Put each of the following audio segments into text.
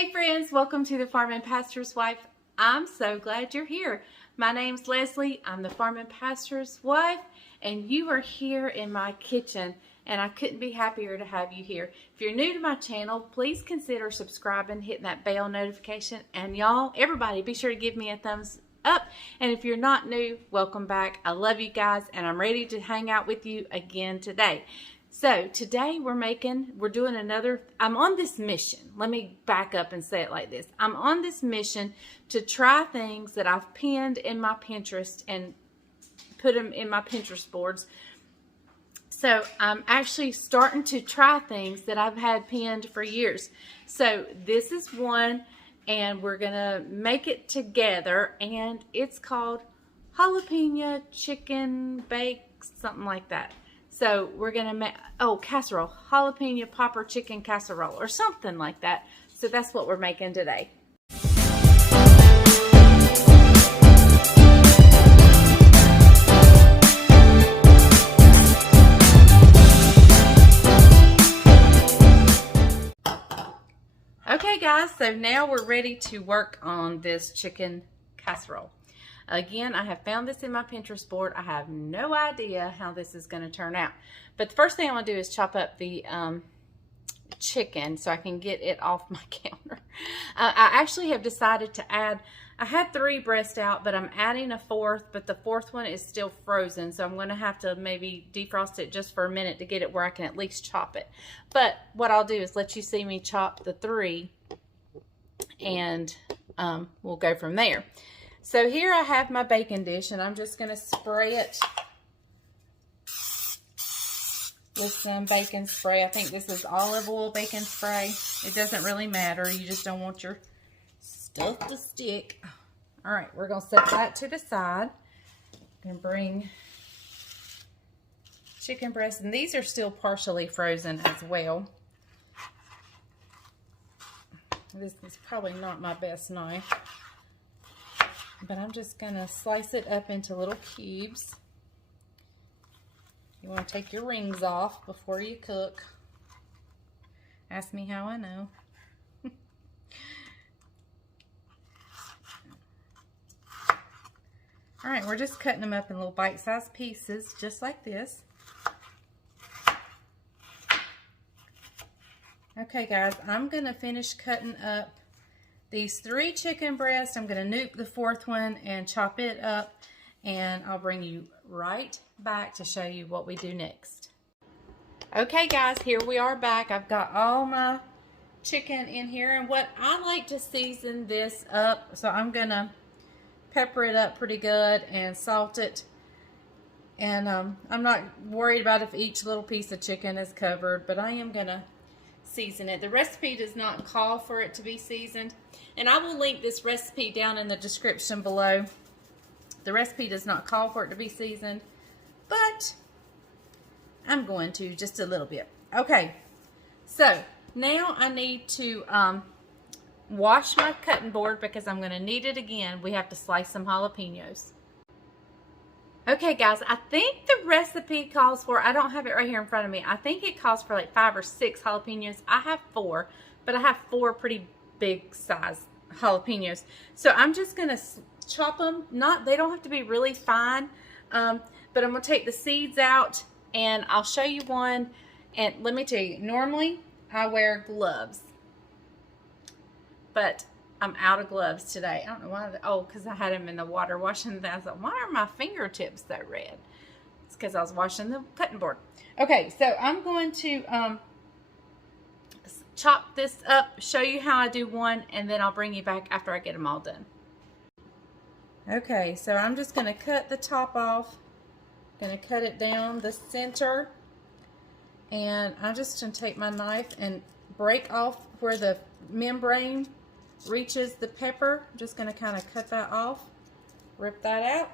Hey friends, welcome to the Farm and Pastor's Wife. I'm so glad you're here. My name's Leslie. I'm the Farm and Pastor's Wife, and you are here in my kitchen, and I couldn't be happier to have you here. If you're new to my channel, please consider subscribing, hitting that bell notification, and y'all, everybody, be sure to give me a thumbs up. And if you're not new, welcome back. I love you guys, and I'm ready to hang out with you again today. So today I'm on this mission. Let me back up and say it like this. I'm on this mission to try things that I've pinned in my Pinterest and put them in my Pinterest boards. So I'm actually starting to try things that I've had pinned for years. So this is one, and we're gonna make it together, and it's called Jalapeño Chicken Bake, something like that. So we're gonna make, casserole, jalapeno popper chicken casserole or something like that. So that's what we're making today. Okay guys, so now we're ready to work on this chicken casserole. Again, I have found this in my Pinterest board. I have no idea how this is going to turn out. But the first thing I'm going to do is chop up the chicken so I can get it off my counter. I actually have decided to add, I had 3 breasts out, but I'm adding a 4th, but the 4th one is still frozen. So I'm going to have to maybe defrost it just for a minute to get it where I can at least chop it. But what I'll do is let you see me chop the 3 and we'll go from there. So here I have my baking dish, and I'm just going to spray it with some baking spray. I think this is olive oil baking spray. It doesn't really matter. You just don't want your stuff to stick. All right, we're going to set that to the side. I'm going to bring chicken breast, and these are still partially frozen as well. This is probably not my best knife, but I'm just going to slice it up into little cubes. You want to take your rings off before you cook. Ask me how I know. All right, we're just cutting them up in little bite-sized pieces, just like this. Okay, guys, I'm going to finish cutting up these 3 chicken breasts. I'm going to nuke the 4th one and chop it up, and I'll bring you right back to show you what we do next. Okay guys, here we are back. I've got all my chicken in here, and what I like to season this up, so I'm going to pepper it up pretty good and salt it. And I'm not worried about if each little piece of chicken is covered, but I am going to season it. The recipe does not call for it to be seasoned, and I will link this recipe down in the description below. The recipe does not call for it to be seasoned, but I'm going to just a little bit. Okay, so now I need to wash my cutting board because I'm going to need it again. We have to slice some jalapenos. Okay guys, I think the recipe calls for, I don't have it right here in front of me, I think it calls for like 5 or 6 jalapenos. I have 4, but I have 4 pretty big size jalapenos. So I'm just going to chop them. They don't have to be really fine, but I'm going to take the seeds out, and I'll show you one. And let me tell you, normally I wear gloves, but I'm out of gloves today. I don't know why. Because I had them in the water washing them. I was like, why are my fingertips so red? It's because I was washing the cutting board. Okay, so I'm going to chop this up, show you how I do one, and then I'll bring you back after I get them all done. Okay, so I'm just going to cut the top off. Going to cut it down the center, and I'm just going to take my knife and break off where the membrane reaches the pepper. I'm just going to kind of cut that off, rip that out.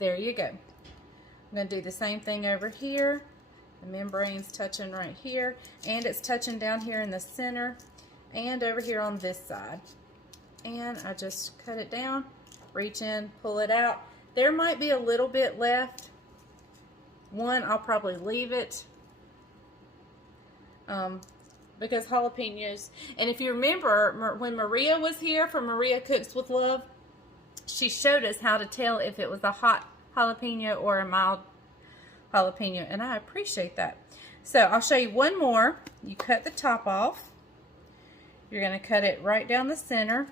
There you go. I'm going to do the same thing over here. The membrane's touching right here, and it's touching down here in the center and over here on this side. And I just cut it down, reach in, pull it out. There might be a little bit left. One, I'll probably leave it. because jalapenos, and if you remember when Maria was here from Maria Cooks with Love, she showed us how to tell if it was a hot jalapeno or a mild jalapeno, and I appreciate that. So I'll show you one more. You cut the top off. You're going to cut it right down the center.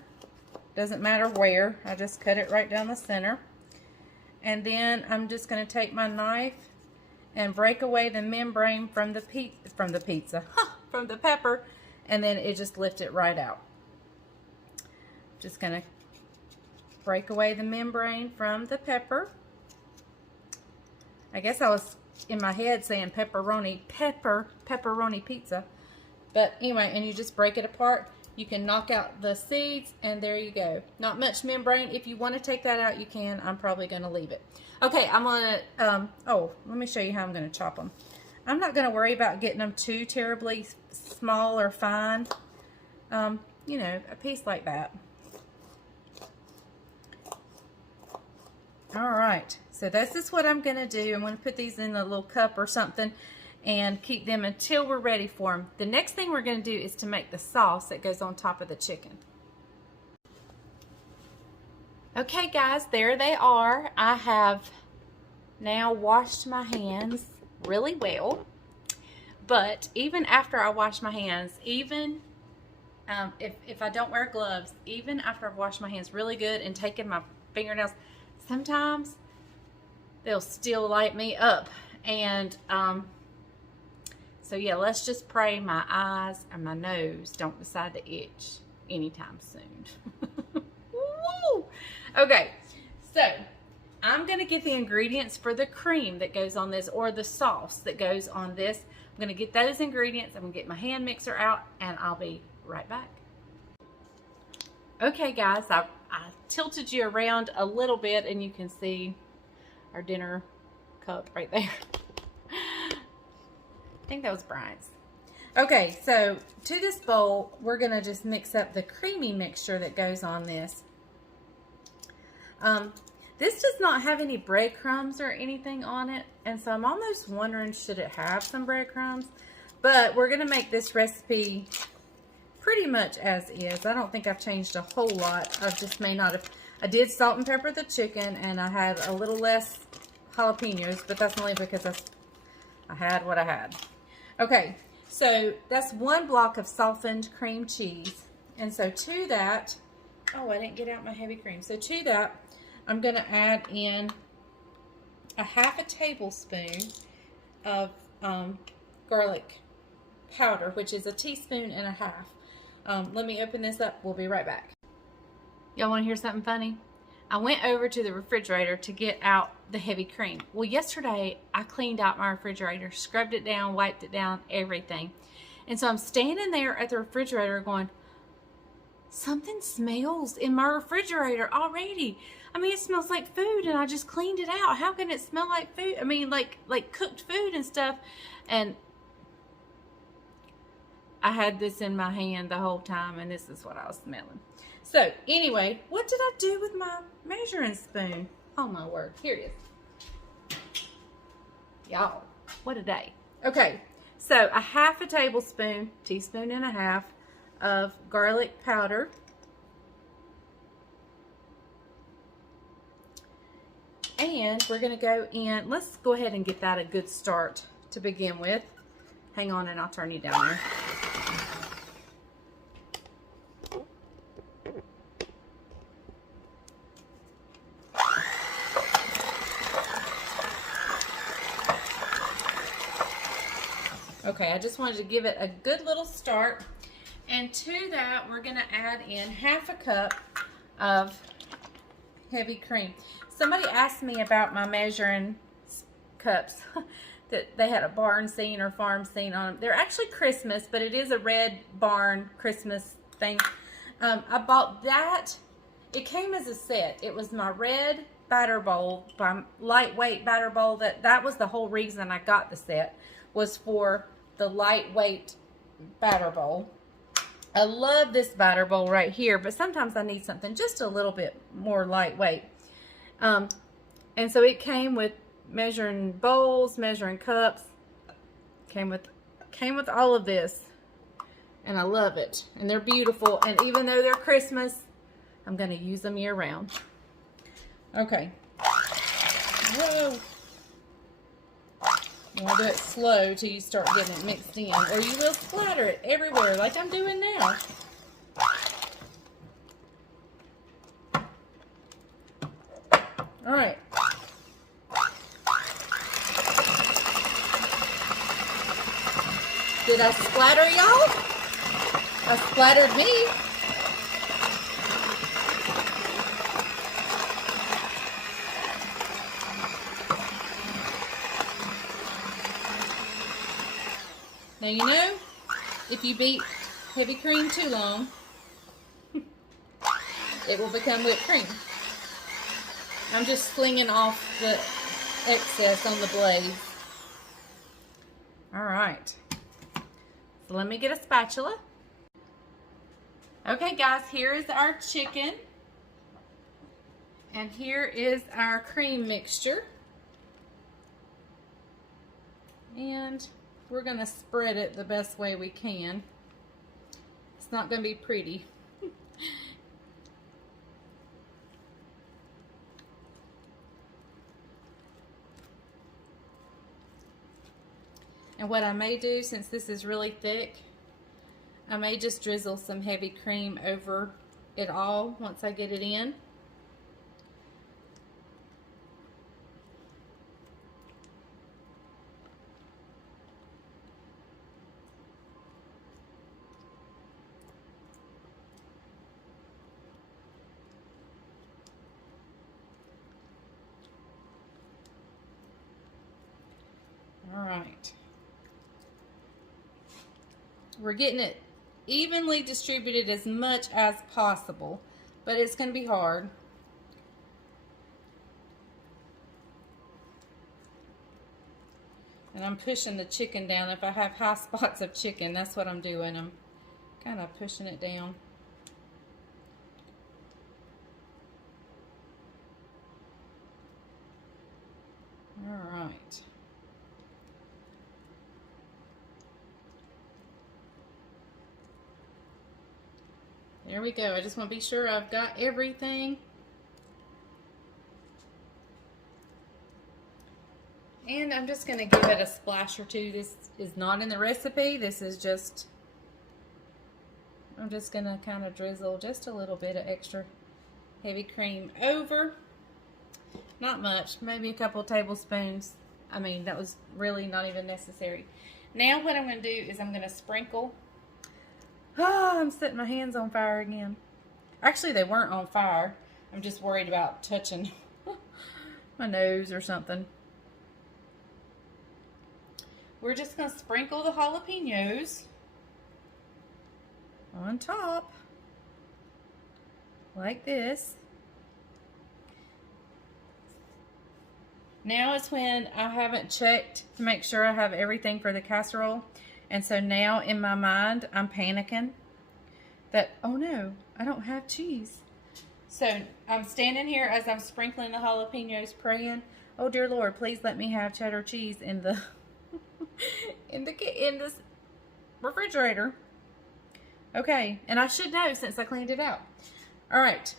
Doesn't matter where, I just cut it right down the center. And then I'm just going to take my knife and break away the membrane from the from the pepper, and then it just lift it right out. Just going to break away the membrane from the pepper. I guess I was in my head saying pepperoni pizza. But anyway, and you just break it apart. You can knock out the seeds, and there you go. Not much membrane. If you want to take that out, you can. I'm probably going to leave it. Okay, I'm going to, oh, let me show you how I'm going to chop them. I'm not going to worry about getting them too terribly small or fine. You know, a piece like that. All right, so this is what I'm going to do. I'm going to put these in a little cup or something and keep them until we're ready for them. The next thing we're going to do is to make the sauce that goes on top of the chicken. Okay guys, there they are. I have now washed my hands really well, but even after I wash my hands, even if I don't wear gloves, even after I've washed my hands really good and taken my fingernails, sometimes they'll still light me up. And so yeah, let's just pray my eyes and my nose don't decide to itch anytime soon. Woo! Okay, so I'm gonna get the ingredients for the cream that goes on this, or the sauce that goes on this. I'm gonna get those ingredients. I'm gonna get my hand mixer out, and I'll be right back. Okay guys, I tilted you around a little bit, and you can see our dinner cup right there. I think that was Brian's. Okay, so to this bowl, we're going to just mix up the creamy mixture that goes on this. This does not have any breadcrumbs or anything on it, and so I'm almost wondering, should it have some breadcrumbs? But we're going to make this recipe pretty much as is. I don't think I've changed a whole lot. I just may not have. I did salt and pepper the chicken, and I had a little less jalapenos, but that's only because I had what I had. Okay, so that's 1 block of softened cream cheese. And so to that, oh, I didn't get out my heavy cream. So to that, I'm going to add in a 1/2 tablespoon of garlic powder, which is 1.5 teaspoons. Let me open this up. We'll be right back. Y'all want to hear something funny? I went over to the refrigerator to get out the heavy cream. Well, yesterday I cleaned out my refrigerator, scrubbed it down, wiped it down, everything. And so I'm standing there at the refrigerator going, something smells in my refrigerator already. I mean, it smells like food, and I just cleaned it out. How can it smell like food? I mean, like cooked food and stuff. And I had this in my hand the whole time, and this is what I was smelling. So anyway, what did I do with my measuring spoon? Oh my word, here it is. Y'all, what a day. Okay, so a 1/2 tablespoon, 1.5 teaspoons of garlic powder. And we're gonna go in, let's go ahead and get that a good start to begin with. Hang on, and I'll turn you down there. Okay, I just wanted to give it a good little start. And to that, we're gonna add in 1/2 cup of heavy cream. Somebody asked me about my measuring cups that they had a barn scene or farm scene on them. They're actually Christmas, but it is a red barn Christmas thing. I bought that. It came as a set. It was my red batter bowl, my lightweight batter bowl. That was the whole reason I got the set, was for the lightweight batter bowl. I love this batter bowl right here, but sometimes I need something just a little bit more lightweight. And so it came with measuring bowls, measuring cups, came with all of this. And I love it. And they're beautiful. And even though they're Christmas, I'm going to use them year round. Okay. Whoa. You want to do it slow till you start getting it mixed in, or you will splatter it everywhere like I'm doing now. All right. Did I splatter y'all? I splattered me. Now you know, if you beat heavy cream too long, it will become whipped cream. I'm just slinging off the excess on the blade. All right. So let me get a spatula. Okay guys, here is our chicken. And here is our cream mixture. And we're going to spread it the best way we can. It's not going to be pretty. And what I may do, since this is really thick, I may just drizzle some heavy cream over it all once I get it in. All right. We're getting it evenly distributed as much as possible, but it's going to be hard. And I'm pushing the chicken down. If I have high spots of chicken, that's what I'm doing. I'm kind of pushing it down. All right. There we go. I just want to be sure I've got everything. And I'm just going to give it a splash or two. This is not in the recipe. This is just, I'm just going to kind of drizzle just a little bit of extra heavy cream over. Not much, maybe a couple tablespoons. I mean, that was really not even necessary. Now what I'm going to do is I'm going to sprinkle. Oh, I'm setting my hands on fire again. Actually, they weren't on fire. I'm just worried about touching my nose or something. We're just going to sprinkle the jalapeños on top, like this. Now is when I haven't checked to make sure I have everything for the casserole. And so now in my mind, I'm panicking that, oh no, I don't have cheese. So I'm standing here as I'm sprinkling the jalapeños praying, oh dear Lord, please let me have cheddar cheese in the in this refrigerator. Okay, and I should know since I cleaned it out. All right,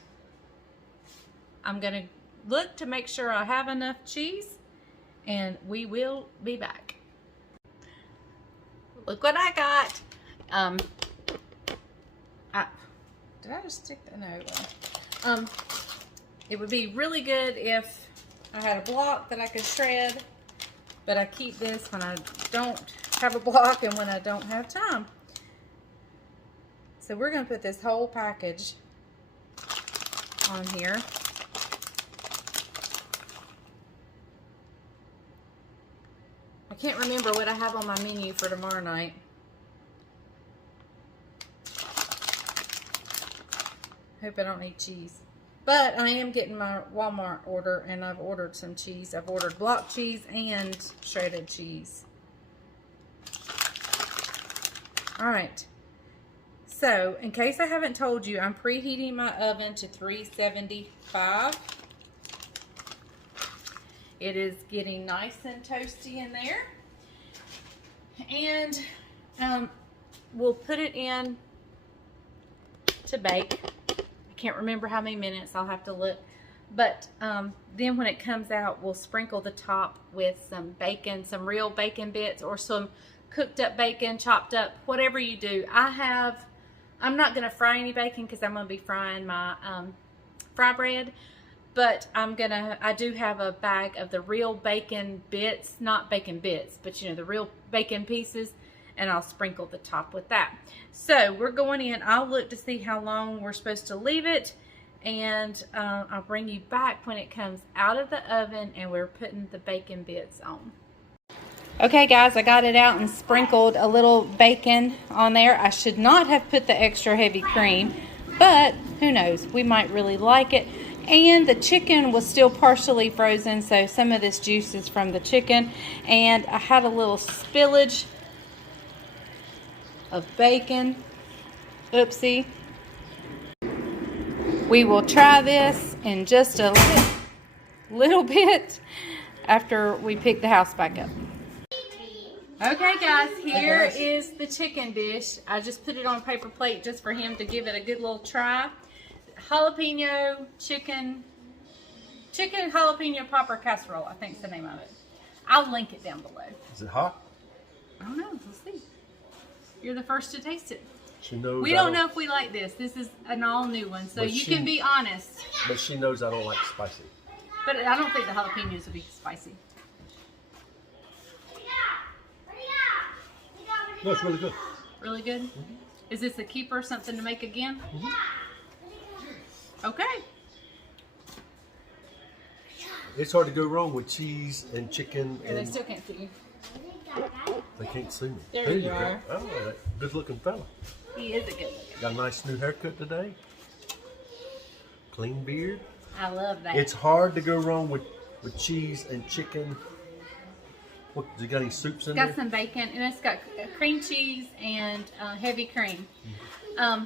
I'm gonna look to make sure I have enough cheese, and we will be back. Look what I got. Did I just stick that? No. It would be really good if I had a block that I could shred, but I keep this when I don't have a block and when I don't have time. So we're going to put this whole package on here. I can't remember what I have on my menu for tomorrow night. Hope I don't need cheese. But I am getting my Walmart order, and I've ordered some cheese. I've ordered block cheese and shredded cheese. Alright. So, in case I haven't told you, I'm preheating my oven to 375. It is getting nice and toasty in there. And we'll put it in to bake. I can't remember how many minutes, I'll have to look. But then when it comes out, we'll sprinkle the top with some bacon, some real bacon bits, or some cooked up bacon, chopped up, whatever you do. I'm not gonna fry any bacon because I'm gonna be frying my fry bread, but I do have a bag of the real bacon bits, not bacon bits, but you know, the real bacon pieces, and I'll sprinkle the top with that. So we're going in, I'll look to see how long we're supposed to leave it, and I'll bring you back when it comes out of the oven and we're putting the bacon bits on. Okay guys, I got it out and sprinkled a little bacon on there. I should not have put the extra heavy cream, but who knows, we might really like it. And the chicken was still partially frozen, so some of this juice is from the chicken. And I had a little spillage of bacon. Oopsie. We will try this in just a little bit after we pick the house back up. Okay guys, here is the chicken dish. I just put it on a paper plate just for him to give it a good little try. Jalapeno chicken jalapeno popper casserole, I think is the name of it. I'll link it down below. Is it hot? I don't know, we'll see. You're the first to taste it. She knows we don't know if we like this. This is an all new one, so you can be honest. But she knows I don't like spicy. But I don't think the jalapenos will be spicy. No, it's really good. Really good? Mm-hmm. Is this a keeper, something to make again? Mm-hmm. Okay. It's hard to go wrong with cheese and chicken. And they still can't see you. They can't see me. There you are. Oh, that good looking fella. He is a good looking. Got a nice new haircut today. Clean beard. I love that. It's hard to go wrong with cheese and chicken. What, you got any soups in there? Got some bacon, and it's got cream cheese and heavy cream. I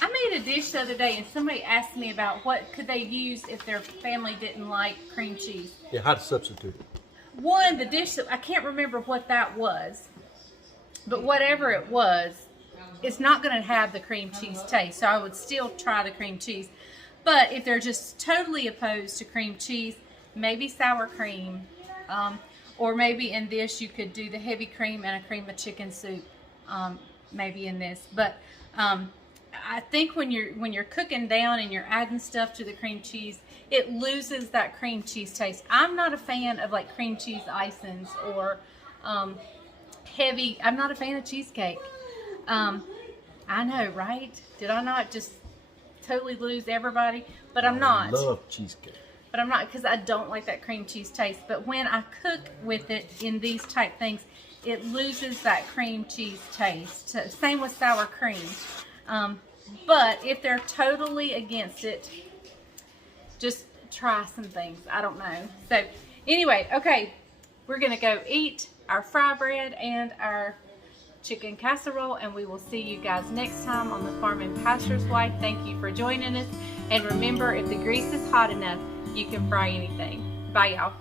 made a dish the other day, and somebody asked me about what could they use if their family didn't like cream cheese. Yeah, how to substitute it. One, the dish that I can't remember what that was, but whatever it was, it's not going to have the cream cheese taste. So I would still try the cream cheese. But if they're just totally opposed to cream cheese, maybe sour cream, or maybe in this you could do the heavy cream and a cream of chicken soup, maybe in this. But I think when you're cooking down and you're adding stuff to the cream cheese, it loses that cream cheese taste. I'm not a fan of like cream cheese icings or heavy. I'm not a fan of cheesecake. I know, right? Did I not just totally lose everybody? But I'm not. I love cheesecake. But I'm not, because I don't like that cream cheese taste. But when I cook with it in these type things, it loses that cream cheese taste. Same with sour cream. But if they're totally against it, just try some things. I don't know. So anyway, okay, we're going to go eat our fry bread and our chicken casserole, and we will see you guys next time on the Farm and Pastor's Wife. Thank you for joining us. And remember, if the grease is hot enough, you can fry anything. Bye, y'all.